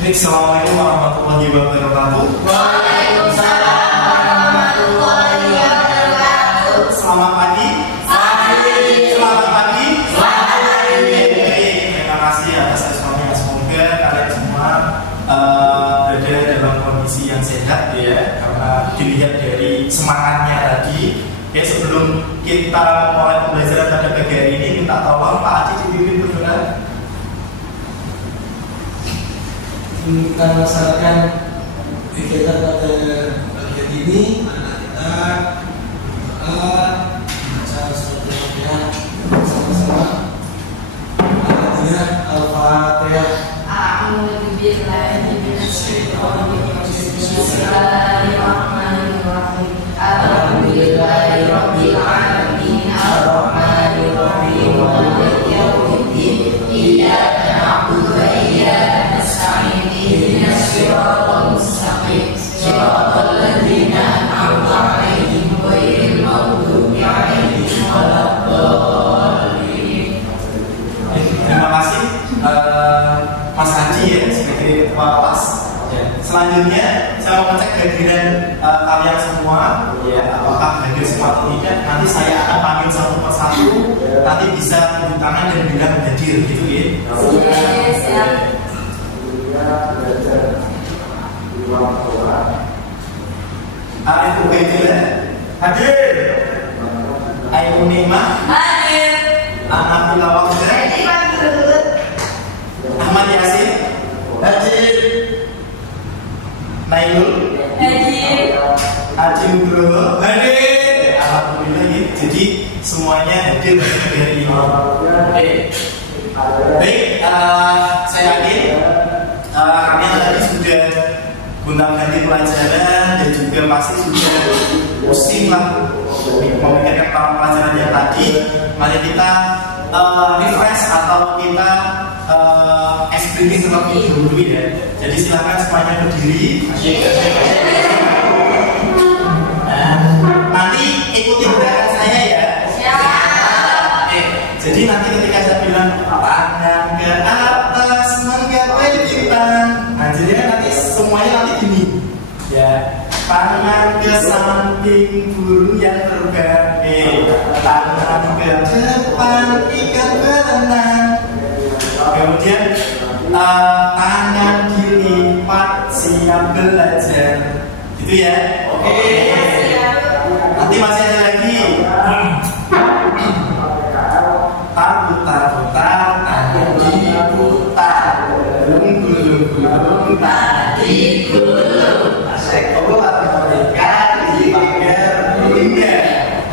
Assalamualaikum warahmatullahi wabarakatuh. Waalaikumsalam warahmatullahi wabarakatuh. Selamat pagi. Selamat pagi. Terima kasih atas responnya. Semoga kalian semua berada dalam kondisi yang sehat ya, karena dilihat dari semangatnya tadi. Ya, sebelum kita mulai pembelajaran pada pagi hari ini, minta tolong Pak Adi dipimpin berdoa. Kita melaksanakan kegiatan pada pagi hari ini, mana kita berdoa, membaca surat Al-Fatihah bersama-sama. Al-Fatihah. A'udzubillahi minasyaitonir rajim. Bismillahirrahmanirrahim. Alhamdulillahirabbil alamin. Arrahmanir rahim. Maliki yaumiddin. Iyyaka na'budu wa iyyaka nasta'in. Ihdinas siratal mustaqim. Siratal ladzina an'amta 'alaihim ghairil maghdubi 'alaihim waladdallin. Terima kasih Mas Haji ya, sebagai ketua kelas. Ya. Selanjutnya saya mau ngecek kehadiran kalian semua ya, apakah hadir semua atau tidak. Nanti saya akan panggil satu persatu, nanti bisa tunjuk tangan dan bilang hadir gitu ya. Siap. Arif Ubaidillah hadir. Ayu Nima Hadir. Anak Bilawakda Ahmad Yasin hadir. Nailul Hadir. Haji Nugroho hadir. Alhamdulillah ya. Jadi semuanya hadir dari ini. Baik, saya yakin kalian tadi sudah gonta-ganti pelajaran dan juga pasti sudah pusing lah memikirkan pelajaran yang tadi. Mari kita refresh atau kita explaining terlebih dahulu ya. Jadi silakan semuanya berdiri. Nanti ikuti gerakan saya ya. Jadi nanti ketika saya bilang tangan ke atas menggapai bintang, nah jadi nanti semuanya nanti gini ya. Tangan ke samping burung yang terbang, tangan ke depan ikan berenang. Kemudian tangan dilipat siap belajar, gitu ya. Oke. Nanti masih ada lagi. Putar-putar, tangan diputar, gulung-gulung, tangan digulung. Sekolah mereka di pagar bunda,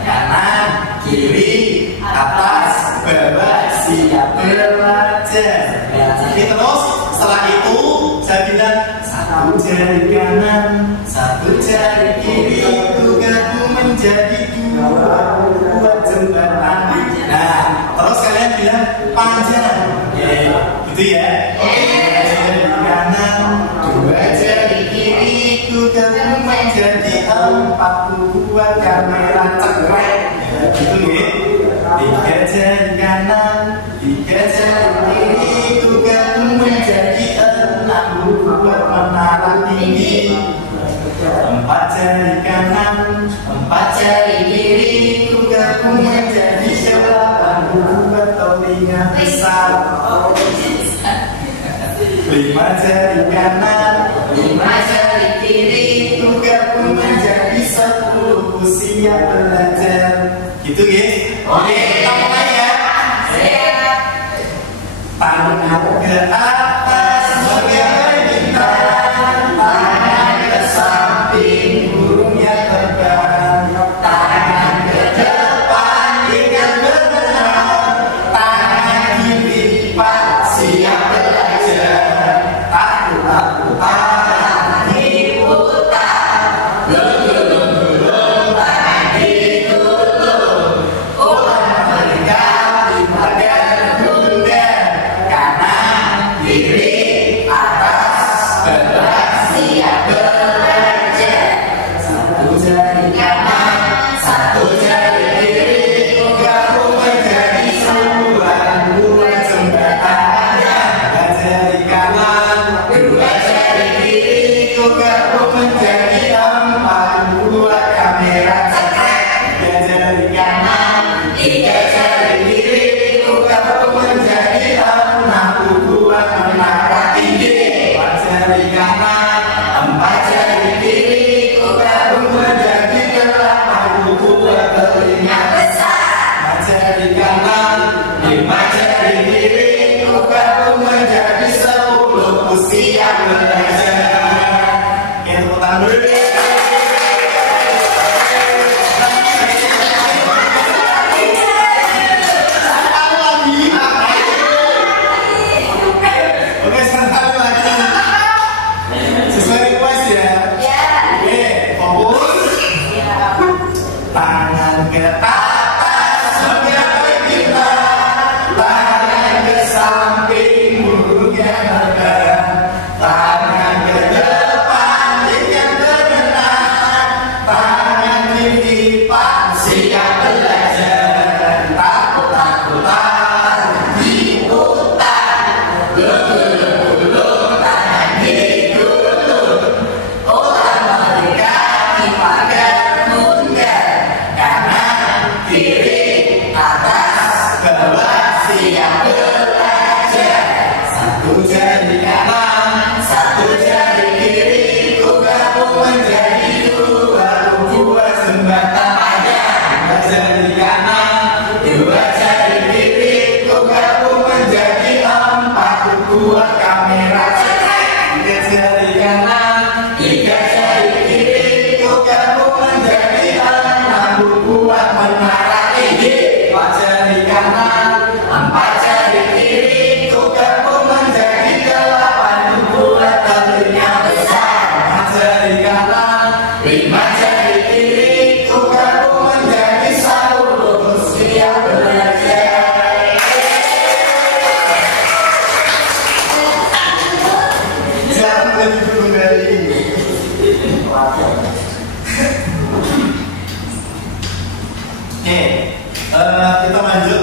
kanan, kiri, atas, bawah, siap belajar. Jadi terus setelah itu saya bilang satu jari kanan, satu jari kiri, gabung menjadi dua jembatan. Nah, terus kalian bilang panjang, gitu ya. Jari kanan, dua jari kiri, gabung menjadi empat, dua kamera cekrek, gitu ya. Tiga jari kanan, tiga jari kiri, gabung menjadi enam, dua menara tinggi. Empat jari kanan, empat jari kiri, gabung menjadi delapan, dua telinga besar. Lima jari kanan, lima jari kiri, gabung menjadi 10, siap belajar. Gitu guys. Oke, kita mulai ya. Siap. Tangan ke atas menggapai bintang, tangan ke samping burung yang terbang, tangan ke depan ikan berenang, tangan dilipat siap belajar. Putar-putar, diputar, gulung-gulung, tangan digulung. Ulang mereka di pagar bunda, kanan, kiri.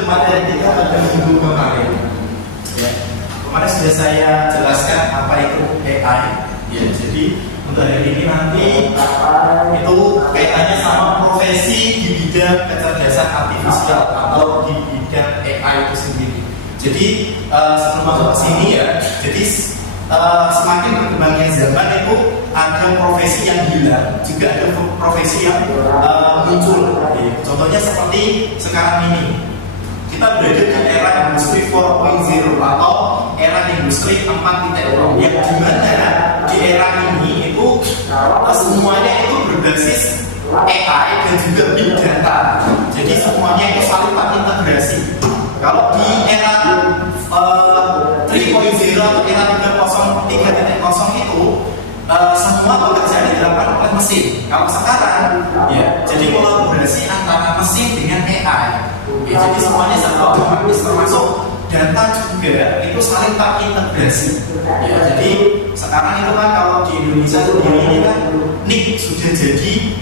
materi kita pada minggu kemarin. Ya. Kemarin sudah saya jelaskan apa itu AI. Ya, jadi untuk hari ini nanti itu kaitannya sama profesi di bidang kecerdasan artifisial atau di bidang AI itu sendiri. Jadi sebelum masuk ke sini ya, jadi semakin berkembangnya zaman itu ada profesi yang hilang, juga ada profesi yang muncul. Contohnya seperti sekarang ini, kita berada di era industri 4.0 atau era industri 4.0 yang dimana di era ini itu semuanya itu berbasis AI dan juga big data. Jadi semuanya itu saling terintegrasi. Kalau di era 3.0 atau era 3.0 itu semua pekerjaan dilakukan oleh mesin. Kalau sekarang ya jadi kolaborasi antara mesin dengan AI. Ya, jadi semuanya serba otomatis termasuk data juga itu saling terintegrasi. Ya, jadi sekarang itu kan kalau di Indonesia sendiri ini kan NIK sudah jadi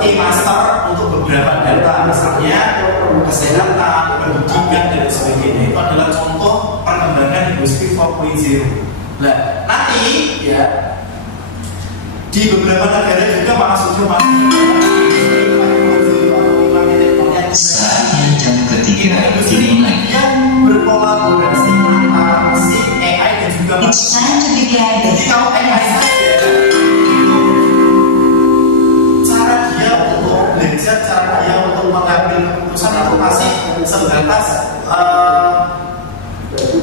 key master untuk beberapa data, misalnya kesehatan, pendidikan dan sebagainya. Itu adalah contoh perkembangan industri 4.0. Nah, nanti ya di beberapa negara juga malah sudah masuk saatnya jam ketiga dimulai. yang berkolaborasi antara mesin AI dan juga It's time to begin. jadi kalau AI saja cara dia untuk belajar, cara dia untuk mengambil keputusan itu masih sebatas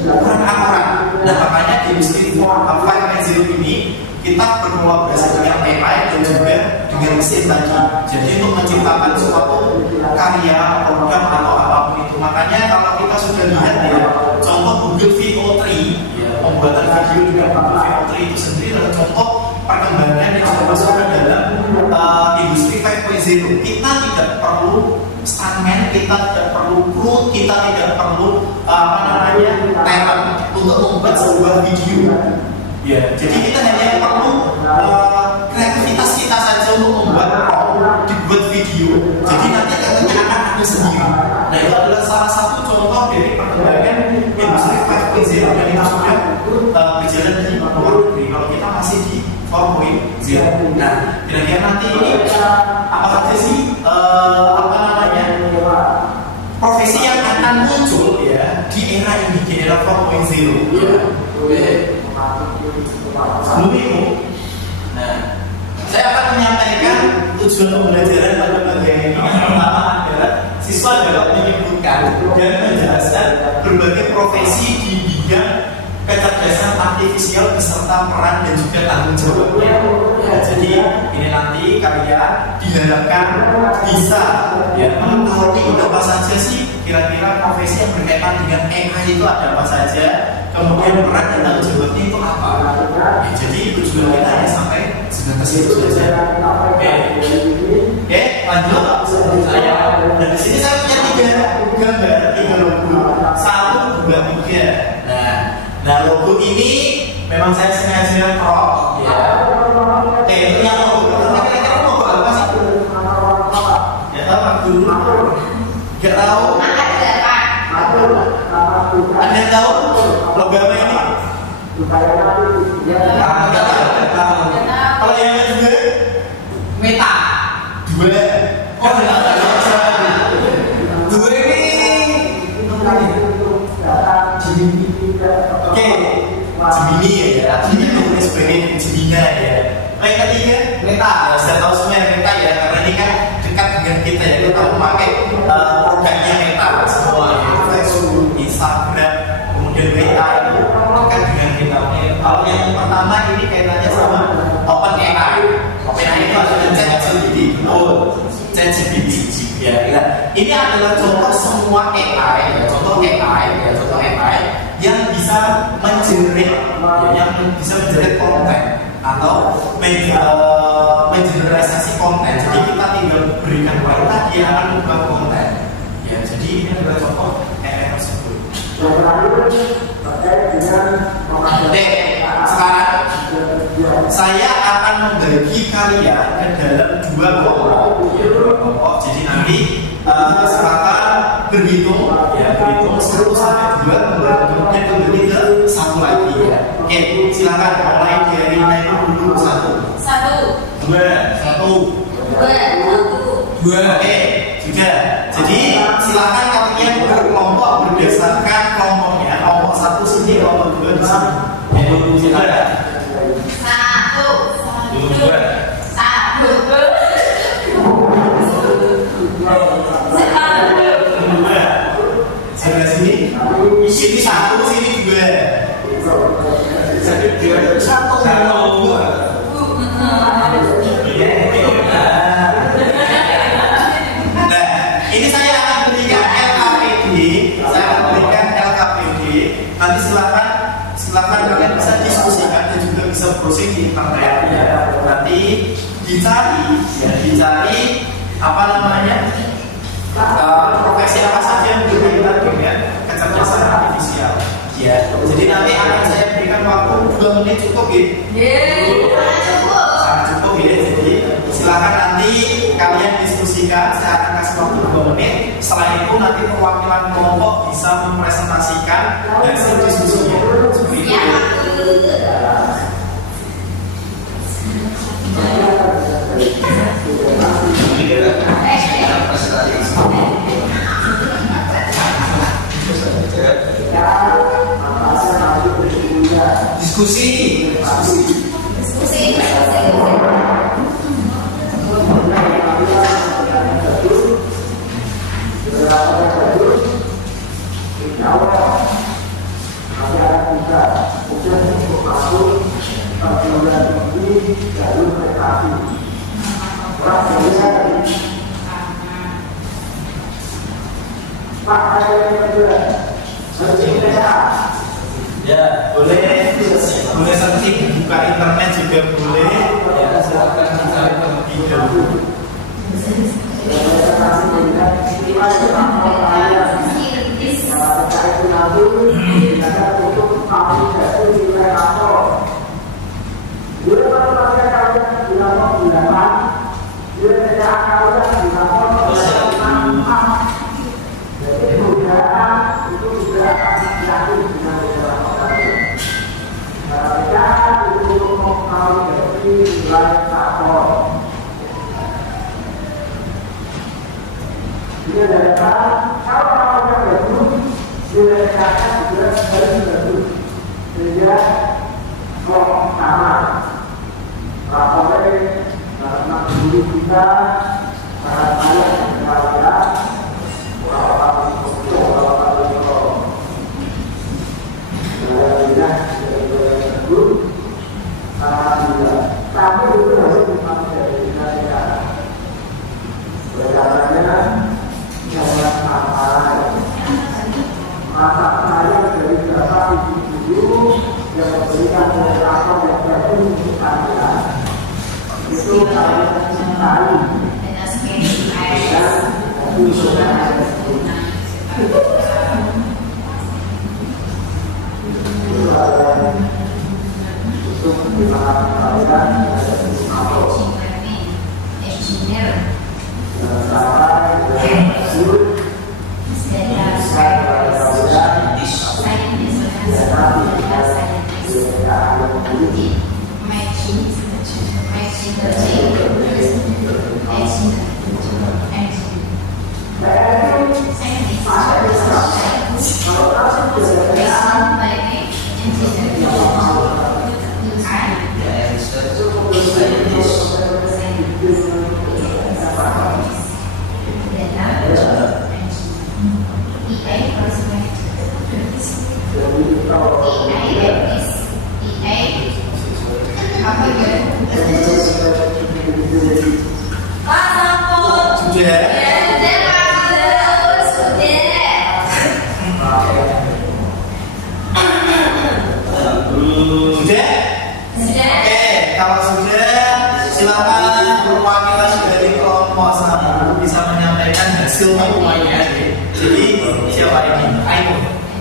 kurang akurat. Nah makanya di industri 4.0 ini kita berkolaborasi dengan AI dan juga dengan mesin tadi. Jadi untuk menciptakan suatu karya, program atau apapun itu. Makanya kalau kita sudah lihat ya, contoh Google VO3, ya, pembuatan video dengan Google VO3 itu sendiri adalah contoh perkembangan yang sudah masuk ke dalam industri 5.0. Kita tidak perlu stuntman, kita tidak perlu kru, kita tidak perlu talent untuk membuat sebuah video. Ya, jadi kita hanya perlu kreativitas kita saja untuk dibuat video. Jadi nanti katanya akan ada sendiri. Nah itu adalah salah satu contoh dari perkembangan industri 5.0 yang itu sudah berjalan di luar negeri. Kalau kita masih di 4.0. Nah, kira-kira nanti ini apa saja sih profesi yang akan muncul ya di era ini, di era 4.0 ya. Sebelum itu, nah, saya akan menyampaikan tujuan pembelajaran pada bagian ini. Yang pertama adalah siswa dapat menyebutkan dan menjelaskan berbagai profesi di bidang kecerdasan artifisial beserta peran dan juga tanggung jawabnya. Ya, jadi ini nanti kalian diharapkan bisa ya mengetahui apa saja sih kira-kira profesi yang berkaitan dengan AI itu ada apa saja, kemudian peran dan tanggung jawabnya itu apa. Ya, jadi tujuan kita hanya sampai sebatas itu saja. Oke, lanjut. Saya dari sini saya punya 3 gambar, 3 logo, 1, 2, 3. Nah logo ini memang saya sengaja crop ya. Oke, itu yang logo pertama kira-kira logo apa sih? Ya tahu aku dulu. Gak tahu. Anda tahu logo apa ini? Gak tahu. Kalau yang kedua, Meta. 2. Oh benar. 2 ini. Oke, Gemini ya, ini tulis sebagai Gemini ya. Yang ketiga, Meta. Ya, saya tahu semua Meta ya, karena ini kan dekat dengan kita ya. Kita memakai produknya Meta semua ya. Facebook, Instagram, kemudian WA itu dekat dengan kita. Kalau yang pertama ini kaitannya sama OpenAI. OpenAI itu adalah ChatGPT. ChatGPT. Ya, ini adalah contoh semua AI ya, contoh AI yang bisa mengenerate yang bisa mengenerate konten atau mengeneralisasi konten. Jadi kita tinggal berikan perintah, dia akan membuat konten. Ya, jadi ini adalah contoh AI tersebut. Oke, sekarang saya akan membagi kalian ke dalam dua kelompok. Jadi nanti silakan berhitung, ya berhitung 1 sampai 2, kemudian kembali ke 1 lagi. Oke, silakan mulai dari Naila dulu 1. 1, 2, 1. 2, 1. Oke, sudah. Jadi silakan kalian berkelompok berdasarkan kelompoknya. Kelompok 1 sini, kelompok 2 di sini. Silakan. 1, 1. Sebelah sini. Sini 1, sini 2. Satu. Nah, ini saya akan berikan LKPD. Saya akan berikan LKPD. Nanti silakan kalian bisa diskusikan dan juga bisa browsing di internet. Nanti dicari apa namanya profesi apa saja yang berkaitan dengan kecerdasan artifisial. Ya, jadi nanti akan saya berikan waktu 2 menit cukup ya. Sangat cukup ya. Jadi silakan nanti kalian diskusikan. Saya akan kasih waktu 2 menit. Selain itu nanti perwakilan kelompok bisa mempresentasikan hasil diskusinya. Seperti itu. Diskusi. Ya, boleh searching, buka internet juga boleh. Ya, silakan dicari terlebih dahulu.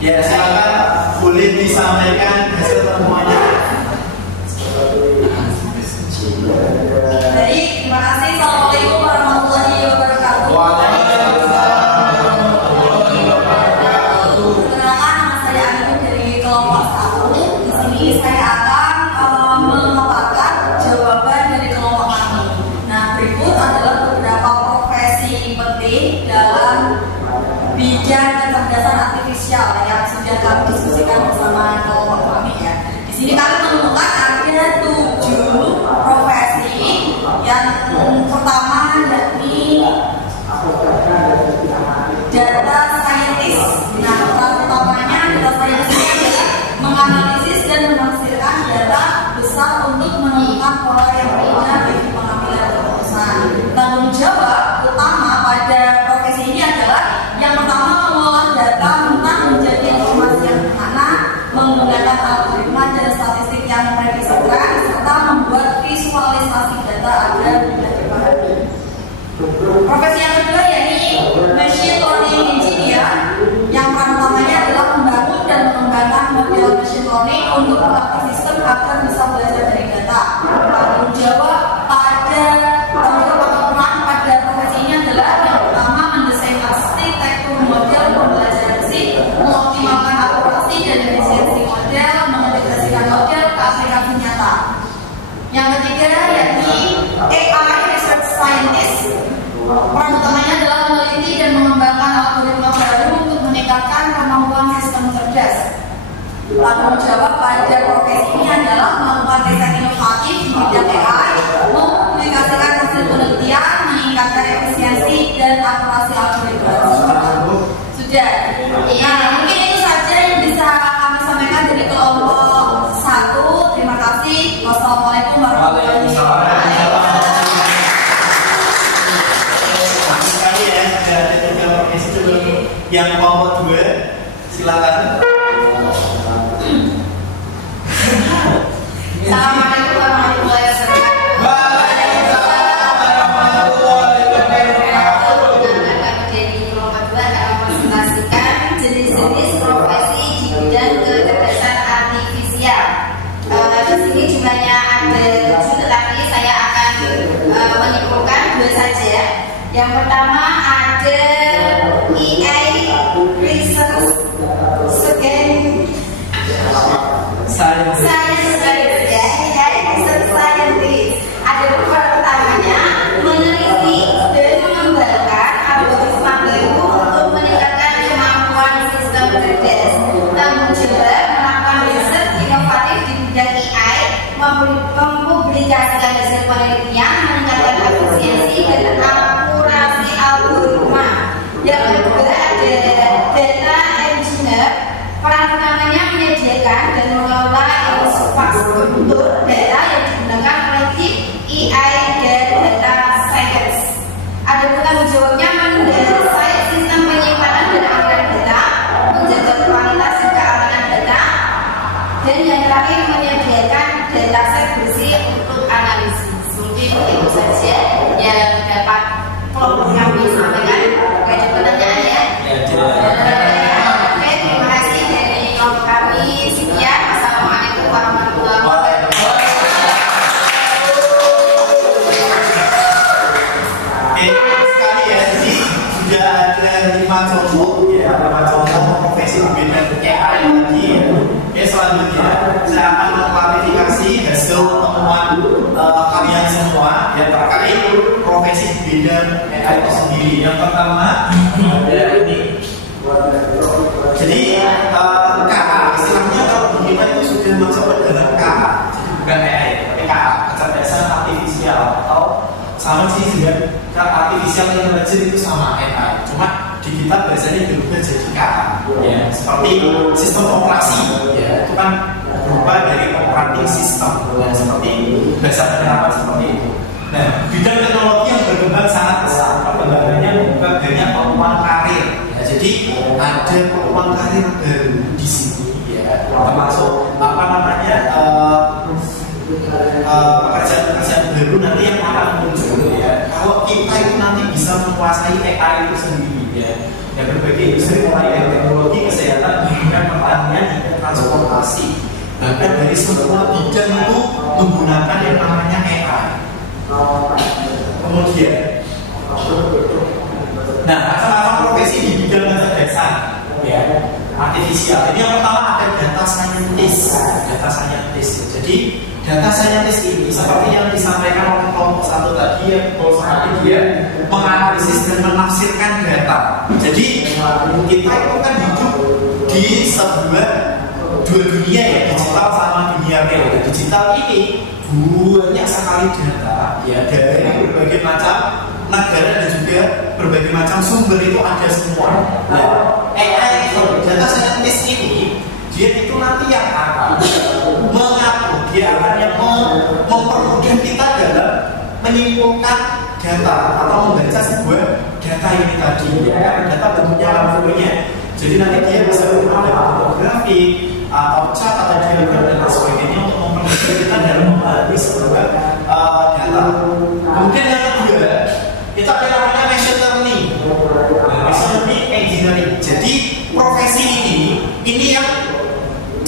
Ya, silakan boleh disampaikan hasil temuannya. menyimak pola yang berbeda bagi pengambilan keputusan. Tanggung jawab utama pada profesi ini adalah yang pertama mengolah data tentang menjadi informasi yang bermakna, menggunakan algoritma dan statistik yang memprediksikan, serta membuat visualisasi data agar mudah dipahami. Profesi yang kedua yakni machine learning engineer, yang peran utamanya adalah membangun dan mengembangkan model machine learning untuk melatih sistem agar bisa belajar dari data. Tanggung jawab peran pada profesi ini adalah yang pertama mendesain arsitektur model pembelajaran mesin, mengoptimalkan akurasi dan efisiensi model, mengintegrasikan model ke aplikasi nyata. Yang ketiga yakni AI Research Scientist. Peran utamanya adalah meneliti dan mengembangkan algoritma baru untuk meningkatkan kemampuan sistem cerdas. Tanggung jawab pada profesi ini adalah melakukan riset inovatif di bidang AI, mempublikasikan hasil penelitian, meningkatkan efisiensi dan akurasi algoritma. Sudah. Nah, mungkin itu saja yang bisa kami sampaikan dari kelompok 1. Terima kasih. Wassalamualaikum warahmatullahi wabarakatuh. Yang kelompok 2, silakan. Assalamualaikum warahmatullahi wabarakatuh. Waalaikumsalam warahmatullahi wabarakatuh. Jadi kelompok 2 akan mempresentasikan jenis-jenis profesi di bidang kecerdasan artifisial. Di sini jumlahnya ada 7, tetapi saya akan menyimpulkan 2 saja. Yang pertama ada AI Research Scientist. Ada peran utamanya meneliti dan mengembangkan algoritma baru untuk meningkatkan kemampuan sistem cerdas. Tanggung jawab melakukan riset inovatif di bidang AI, mempublikasikan hasil penelitian, meningkatkan efisiensi dan akurasi algoritma. Yang kedua ada data engineer. Peran utamanya menyediakan dan mengelola infrastruktur data yang digunakan oleh tim AI dan data science. Ada tanggung jawabnya mendesain sistem penyimpanan dan aliran data, menjaga kualitas dan keamanan data, dan yang terakhir menyediakan dataset bersih untuk analisis. Mungkin itu saja yang dapat kelompok kami sampaikan. Ada pertanyaan ya? Terima kasih dari kelompok kami. Sekian. Assalamualaikum warahmatullahi wabarakatuh. Oke, sekali ya. Jadi sudah ada 5 contoh ya, 5 contoh profesi di bidang AI tadi ya. Oke, selanjutnya saya akan mengklarifikasi hasil temuan kalian semua yang terkait profesi di bidang AI itu sendiri. Yang pertama ada ini. Jadi KA istilahnya kalau di kita itu sudah masuk ke dalam KA, bukan AI, tapi KA, kecerdasan artifisial, atau sama sih juga artificial intelligence itu sama AI, cuma di kita biasanya berubah jadi KA ya, seperti sistem operasi ya, itu kan berubah dari operating system ya, seperti bahasa penerapan seperti itu. Nah, bidang teknologi yang berkembang sangat pesat, perkembangannya membuka banyak peluang karir ya, jadi ada peluang karir baru di sini ya, termasuk apa namanya pekerjaan-pekerjaan baru nanti yang akan muncul ya, kalau kita itu nanti bisa menguasai AI itu sendiri ya, dan berbagai industri mulai dari teknologi, kesehatan, pendidikan, pertanian, hingga transportasi, bahkan dari semua bidang itu menggunakan yang namanya AI. Kemudian, nah macam-macam profesi di bidang kecerdasan ya, artifisial. Ini yang pertama ada data scientist. Jadi data scientist ini seperti yang disampaikan oleh kelompok 1 tadi ya, dia menganalisis dan menafsirkan data. Jadi kita itu kan hidup di sebuah dua dunia ya, digital sama dunia real. Digital ini banyak sekali data ya, dari berbagai macam negara dan juga berbagai macam sumber itu ada semua. Nah, AI data scientist ini dia itu nanti yang akan mengatur dia akan yang mempermudah kita dalam menyimpulkan data atau membaca sebuah data ini tadi. Ya, data bentuknya laporannya. Jadi nanti dia bisa menggunakan fotografi atau cat atau diagram dan sebagainya untuk mempermudah kita dalam memahami sebuah data. Kemudian yang kedua, itu ada namanya machine learning. Machine learning engineering. Jadi profesi ini yang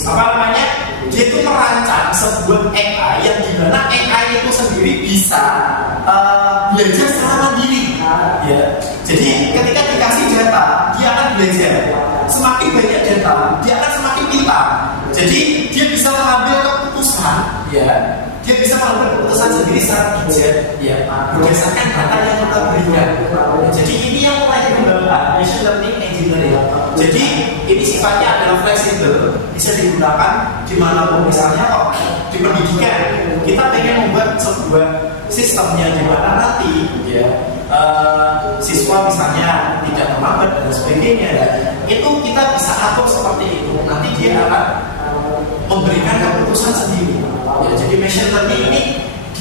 apa namanya? Dia itu merancang sebuah AI yang dimana AI itu sendiri bisa belajar secara mandiri. Ya. Jadi ketika dikasih data, dia akan belajar. Semakin banyak data, dia akan semakin pintar. Jadi dia bisa mengambil keputusan. Ya. Dia bisa mengambil keputusan sendiri secara bijak. Ya. Berdasarkan data yang kita berikan. Jadi ini yang mulai dikembangkan machine learning engineering. Jadi ini sifatnya adalah fleksibel, bisa digunakan dimanapun. Misalnya kok di pendidikan kita pengen membuat sebuah sistemnya di mana nanti ya siswa misalnya tidak terlambat dan sebagainya, itu kita bisa atur seperti itu. Nanti dia akan memberikan keputusan sendiri. Ya, jadi machine learning ini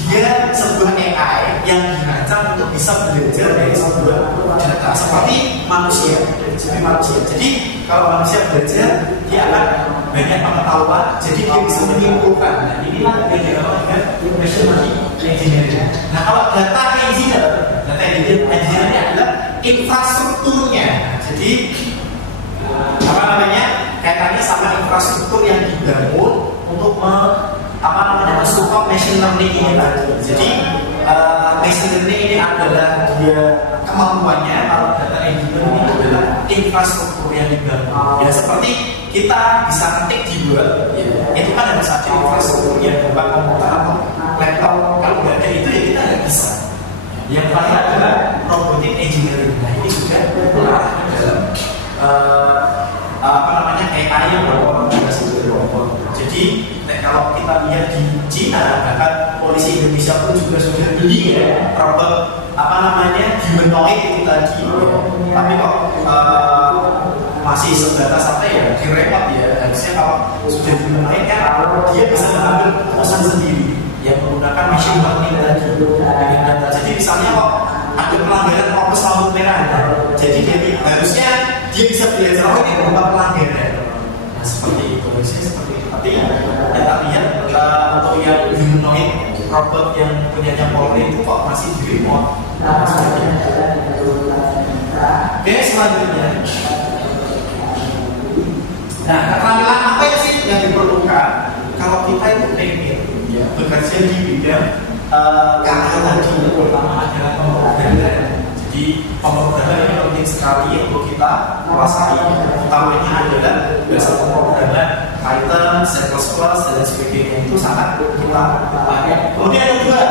dia sebuah AI yang dirancang untuk bisa belajar dari sebuah data seperti manusia. Jadi kalau manusia belajar, dia akan banyak pengetahuan. Jadi dia bisa menyimpulkan. Nah, ini yang dilakukan dengan machine learning engineering. Nah, kalau data engineer ini adalah infrastrukturnya. Jadi apa namanya? Kaitannya sama infrastruktur yang dibangun untuk mensupport machine learning ini tadi. Jadi machine learning ini adalah dia kemampuannya. Kalau data engineer ini adalah infrastruktur yang dibangun. Ya seperti kita bisa ketik di web, ya, itu kan ada satu infrastrukturnya berupa komputer atau laptop. Kalau nggak ada itu ya kita nggak bisa. Yang paling adalah robotic engineering. Nah ini juga mengarahkan dalam apa namanya AI yang berkomunikasi dengan robot. Jadi kalau kita lihat di Cina, bahkan polisi Indonesia pun juga sudah beli ya robot apa namanya humanoid itu tadi. Tapi kok masih sebatas apa ya direpot ya. Harusnya kalau sudah humanoid kan dia bisa mengambil keputusan sendiri yang menggunakan machine learning tadi dengan data. Jadi misalnya kok ada pelanggaran prokes lampu merah, jadi dia harusnya dia bisa belajar ini berupa pelanggaran. Nah seperti itu, seperti itu. Tapi kita lihat untuk yang humanoid robot yang punyanya Polri itu kok masih di remote. Oke, selanjutnya. Nah, keterampilan apa ya sih yang diperlukan kalau kita itu pengen bekerja di bidang karya tadi, terutama adalah pemrograman. Jadi pemrograman ini penting sekali untuk kita kuasai. Utamanya adalah bahasa pemrograman Python, C++ dan sebagainya itu sangat kita pakai. Kemudian yang kedua,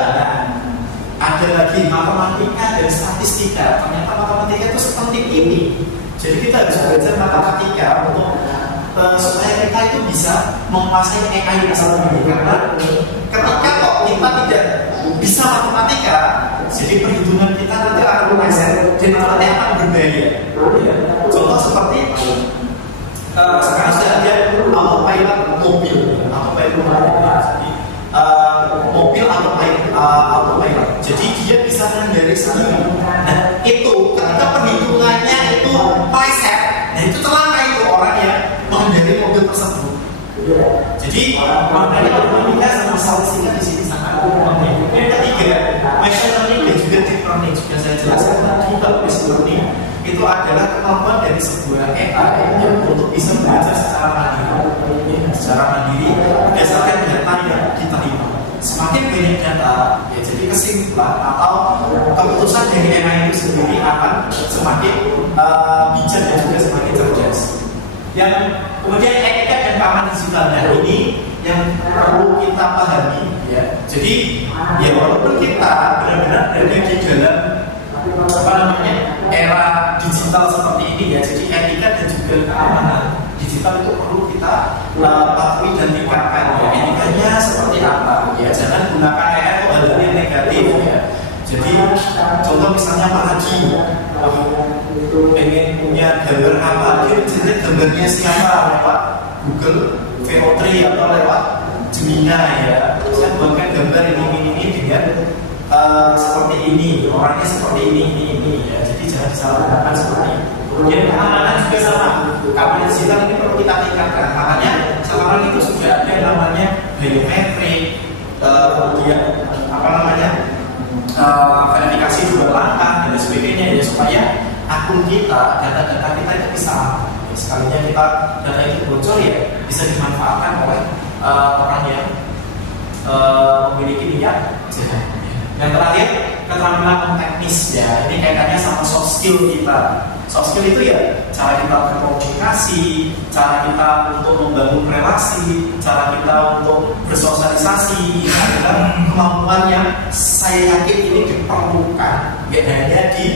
ada lagi matematika dan statistika. Ternyata matematika itu sepenting ini. Jadi kita harus belajar matematika untuk supaya kita itu bisa menguasai AI itu sendiri. Karena ketika kok kita tidak bisa matematika, jadi perhitungan kita nanti akan meleset dan nanti akan berbahaya. Contoh seperti sekarang sudah ada autopilot mobil, jadi mobil autopilot. Jadi dia bisa mengendari sendiri. Nah itu ketika perhitungannya itu meleset, nah itu celaka itu orang yang mengendari mobil tersebut. Jadi makanya matematika sama statistika di sini sangat penting. Yang ketiga, machine learning dan juga deep learning sudah saya jelaskan tadi. Kalau machine learning itu adalah kemampuan dari sebuah AI yang untuk bisa belajar secara mandiri berdasarkan data yang diterima. Semakin banyak data, ya jadi kesimpulan atau keputusan dari AI itu sendiri akan semakin bijak dan juga semakin cerdas. Yang kemudian etika dan keamanan digital, nah ini yang perlu kita pahami ya. Jadi ya walaupun kita benar-benar berada di dalam apa namanya era digital seperti ini ya, jadi etika dan juga keamanan digital itu perlu kita patuhi dan tingkatkan ya. Etikanya seperti apa ya, jangan gunakan AI untuk hal yang negatif ya. Jadi contoh misalnya Pak Haji pengen punya gambar apa, dia generate gambarnya siapa lewat Google VO3 atau lewat Jemina ya. Saya buatkan gambar ini dengan seperti ini, orangnya seperti ini ya. Jadi jangan disalahgunakan seperti itu. Kemudian keamanan juga sama. Keamanan digital ini perlu kita tingkatkan. Makanya sekarang itu sudah ada yang namanya biometrik, kemudian apa namanya verifikasi dua langkah dan sebagainya ya, supaya akun kita, data-data kita itu bisa aman. Sekalinya kita data itu bocor ya bisa dimanfaatkan oleh orang yang memiliki niat jahat. Yang terakhir, keterampilan teknis ya. Ini kaitannya sama soft skill kita. Soft skill itu ya cara kita berkomunikasi, cara kita untuk membangun relasi, cara kita untuk bersosialisasi. Ini adalah kemampuan yang saya yakin ini diperlukan, tidak hanya di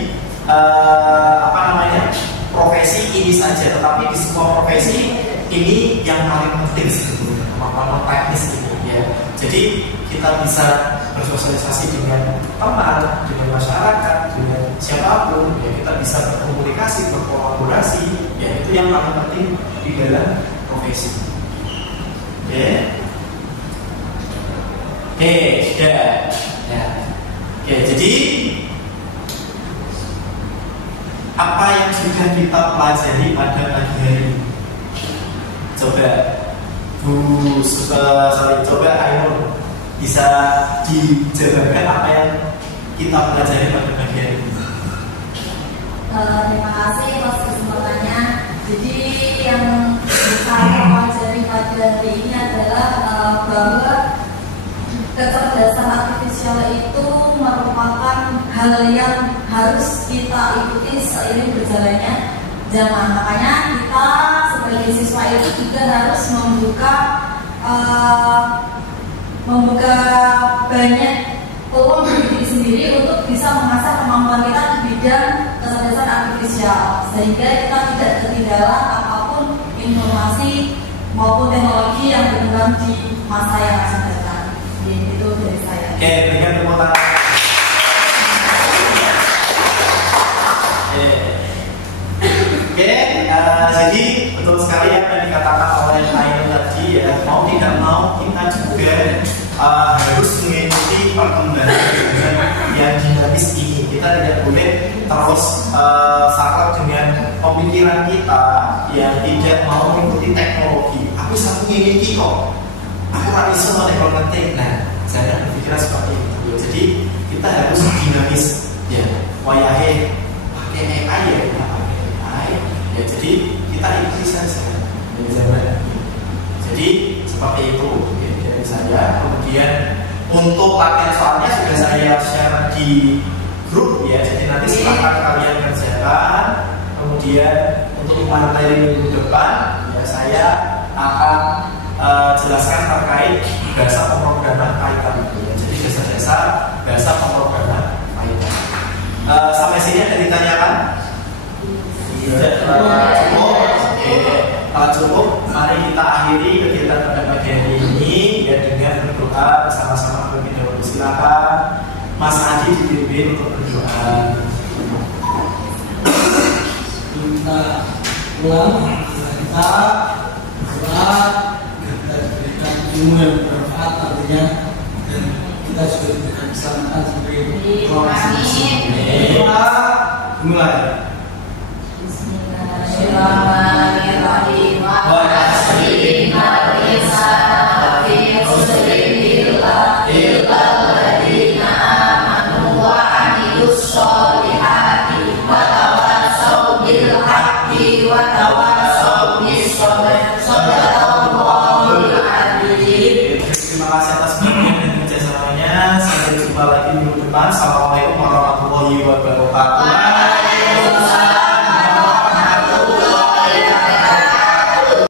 profesi ini saja, tetapi di semua profesi ini yang paling penting sebetulnya kemampuan teknis ini ya. Jadi kita bisa bersosialisasi dengan teman, dengan masyarakat, dengan siapapun ya, kita bisa berkomunikasi, berkolaborasi ya, itu yang paling penting di dalam profesi. Sudah ya. Jadi apa yang sudah kita pelajari pada pagi hari ini? Coba coba Ainul bisa dijabarkan apa yang kita pelajari pada pagi hari ini. Terima kasih atas kesempatannya. Jadi yang saya pelajari pada hari ini adalah bahwa kecerdasan artifisial itu merupakan hal yang harus kita ikuti seiring berjalannya zaman. Makanya kita sebagai siswa itu juga harus membuka banyak peluang bagi diri sendiri untuk bisa mengasah kemampuan kita di bidang kecerdasan artifisial, sehingga kita tidak ketinggalan apapun informasi maupun teknologi yang berkembang di masa yang akan datang. Itu dari saya. Oke, berikan tepuk tangan. Jadi betul sekali apa yang dikatakan oleh Ainul tadi ya, mau tidak mau kita juga harus mengikuti perkembangan yang dinamis ini. Kita tidak boleh terus saklek dengan pemikiran kita yang tidak mau mengikuti teknologi. Aku satunya ini kok, aku tak bisa teknologi. Nah, saya berpikir seperti itu. Jadi kita harus dinamis ya. Wayahe pakai AI ya, ya, jadi kita ikuti saja dari zaman ini. Jadi seperti itu ya, dari saya. Kemudian untuk latihan soalnya sudah saya share di grup ya. Jadi nanti silakan kalian kerjakan. Kemudian untuk materi minggu depan ya saya akan jelaskan terkait bahasa pemrograman Python ya. Jadi dasar-dasar bahasa pemrograman Python. Sampai sini ada ditanyakan? Kalau cukup, mari kita akhiri kegiatan pada pagi hari ini ya dengan berdoa bersama-sama terlebih dahulu. Silakan Mas Adi dipimpin untuk berdoa. Kita ulang, kita berdoa, kita diberikan ilmu yang bermanfaat tentunya, dan kita juga diberikan keselamatan sebagai profesi. Mulai. Bismillahirrahmanirrahim. Terima kasih atas perhatian dan kerjasamanya. Sampai jumpa lagi minggu depan. Assalamualaikum warahmatullahi wabarakatuh.